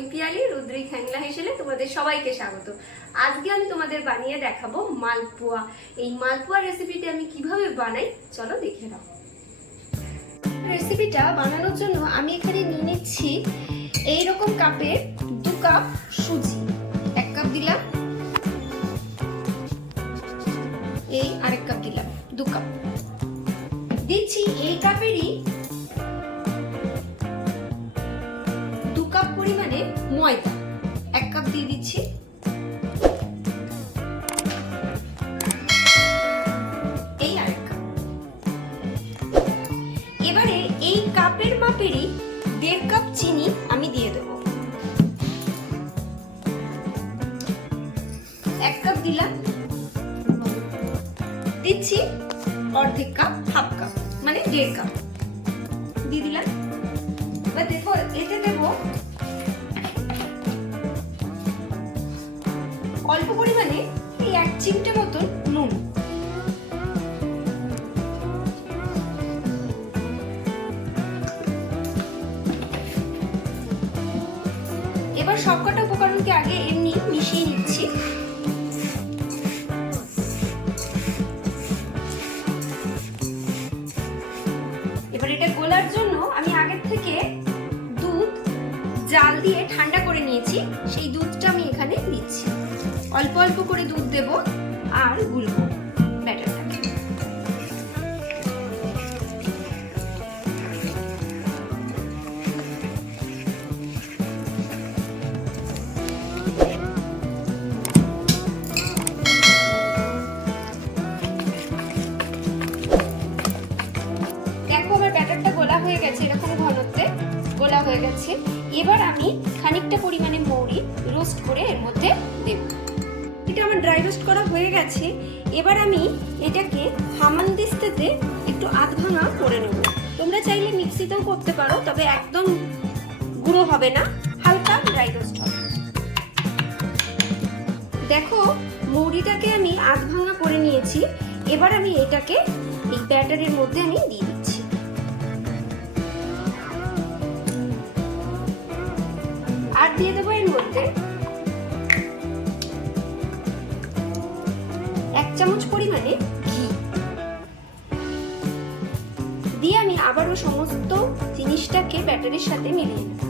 আমি পিয়ালি, রুদ্রিক হ্যাংলা হেসেলে তোমাদের সবাইকে স্বাগত। আজকে আমি তোমাদের বানিয়ে দেখাবো মালপোয়া। এই মালপোয়া রেসিপিটি আমি কীভাবে বানাই, চলো দেখে নাও। রেসিপিটা বানানোর জন্য আমি এখানে নিয়ে নিচ্ছি এই রকম কাপে দু কাপ সুজি, এক কাপ দিলাম। এই আরেক কাপ দিলাম, দু কাপ। দিচ্ছি এই কাপেরই ময়দা এক কাপ দিয়ে দিচ্ছি। এই কাপ। এবারে এই কাপের মাপেরই দেড় কাপ চিনি আমি দিয়ে দেবো। এক কাপ দিলাম। দিচ্ছি অর্ধেক কাপ, হাফ কাপ মানে দেড় কাপ। দিয়ে দিলাম। এবার দেখো, এতে দেবো চিমটে মতন নুন। এবার সবকটা উপকরণকে আগে এমনি মিশিয়ে নিচ্ছি। এবার এটা গোলার জন্য আমি আগের থেকে দুধ, জাল দিয়ে ঠান্ডা করে নিয়েছি। সেই করে দুধ দেব আর গুলবো ব্যাটারটাকে হয়ে গেছে, এরকম ঘনত্বে গোলা হয়ে গেছে। এবার আমি খানিকটা পরিমাণে মৌরি রোস্ট করে এর মধ্যে দেব। এটা আমার ড্রাই রোস্ট করা হয়ে গেছে। এবার আমি এটাকে হামানদিস্তাতে একটু আধ ভাঙা করে নেব। তোমরা চাইলে মিক্সিতেও করতে পারো, তবে একদম গুঁড়ো হবে না, হালকা ড্রাই রোস্ট হবে। দেখো মৌরিটাকে আমি আধ ভাঙা করে নিয়েছি। এবার আমি এটাকে এই ব্যাটারের মধ্যে আমি দিয়ে দিচ্ছি। আর দিয়ে দেবো পরিমাণে ঘি। দিয়ে আমি আবারও সমস্ত জিনিসটাকে ব্যাটারির সাথে মিলিয়ে নেব।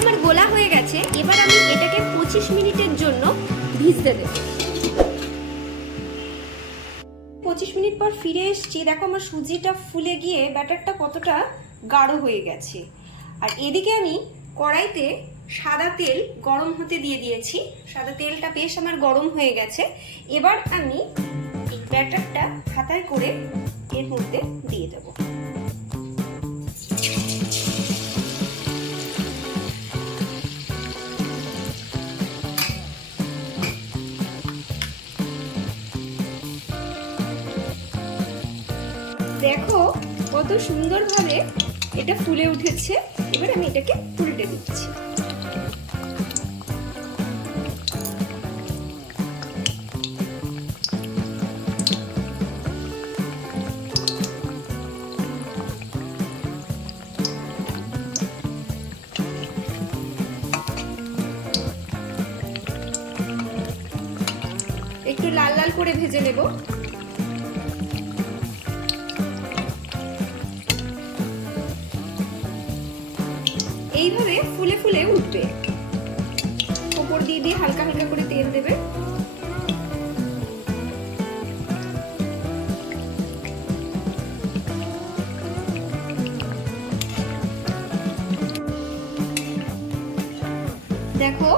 আমার গোলা হয়ে গেছে, এবার আমি এটাকে পঁচিশ মিনিটের জন্য ভিজতে দেব। পঁচিশ মিনিট পর ফিরে এসেছি, দেখো আমার সুজিটা ফুলে গিয়ে ব্যাটারটা কতটা গাঢ় হয়ে গেছে। আর এদিকে আমি কড়াইতে সাদা তেল গরম হতে দিয়ে দিয়েছি। সাদা তেলটা বেশ আমার গরম হয়ে গেছে। এবার আমি এই ব্যাটারটা হাতায় করে এর মধ্যে দিয়ে দেবো। দেখো কত সুন্দরভাবে এটা ফুলে উঠেছে। এবার আমি এটাকে উল্টে দিচ্ছি। একটু লাল লাল করে ভেজে নেব। এইভাবে ফুলে ফুলে উঠবে। ওপর দিয়ে দিয়ে হালকা হালকা করে তেল দেবে। দেখো,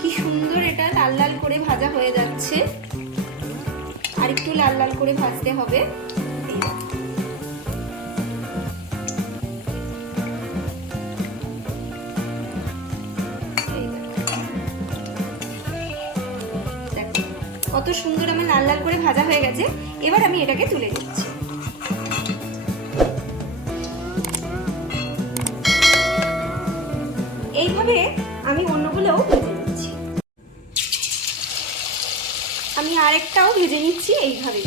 কি সুন্দর এটা লাল লাল করে ভাজা হয়ে যাচ্ছে। আর একটু লাল লাল করে ভাজতে হবে। কত সুন্দর আমার লাল লাল করে ভাজা হয়ে গেছে। এবার আমি এটাকে তুলে নিচ্ছি। এইভাবে আমি অন্যগুলোও ভেজে নিচ্ছি। আমি আরেকটাও ভেজে নিচ্ছি এইভাবে।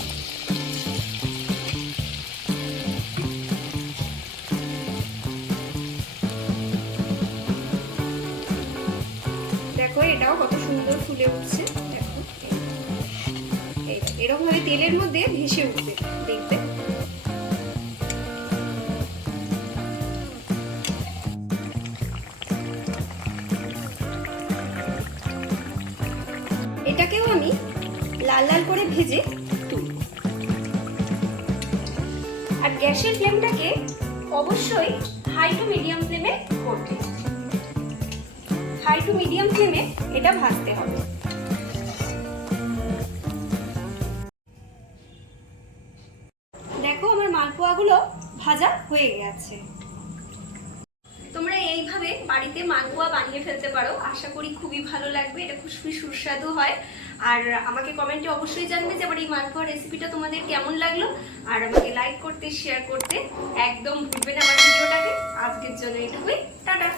এটাও কত সুন্দর ফুলে উঠছে। দেখো এই এরকম ভাবে তেলের মধ্যে ভেসে উঠবে, দেখবে। এটাকেও আমি লাল লাল করে ভেজে আর গ্যাসের ফ্লেমটাকে অবশ্যই হাই টু মিডিয়াম ফ্লেমে করতে হাই টু মিডিয়াম ফ্লেমে এটা ভাজতে হবে। আমার ভাজা হয়ে গেছে। তোমরা এইভাবে বাড়িতে মাগুয়া বানিয়ে ফেলতে পারো। আশা করি খুবই ভালো লাগবে। এটা খুবই সুস্বাদু হয়। আর আমাকে কমেন্টে অবশ্যই জানবে যে, আমার এই মালপোয়া রেসিপিটা তোমাদের কেমন লাগল? আর আমাকে লাইক করতে শেয়ার করতে একদম ভুলবে না আমার ভিডিওটাকে। আজকের জন্য এটুকুই। টাটা!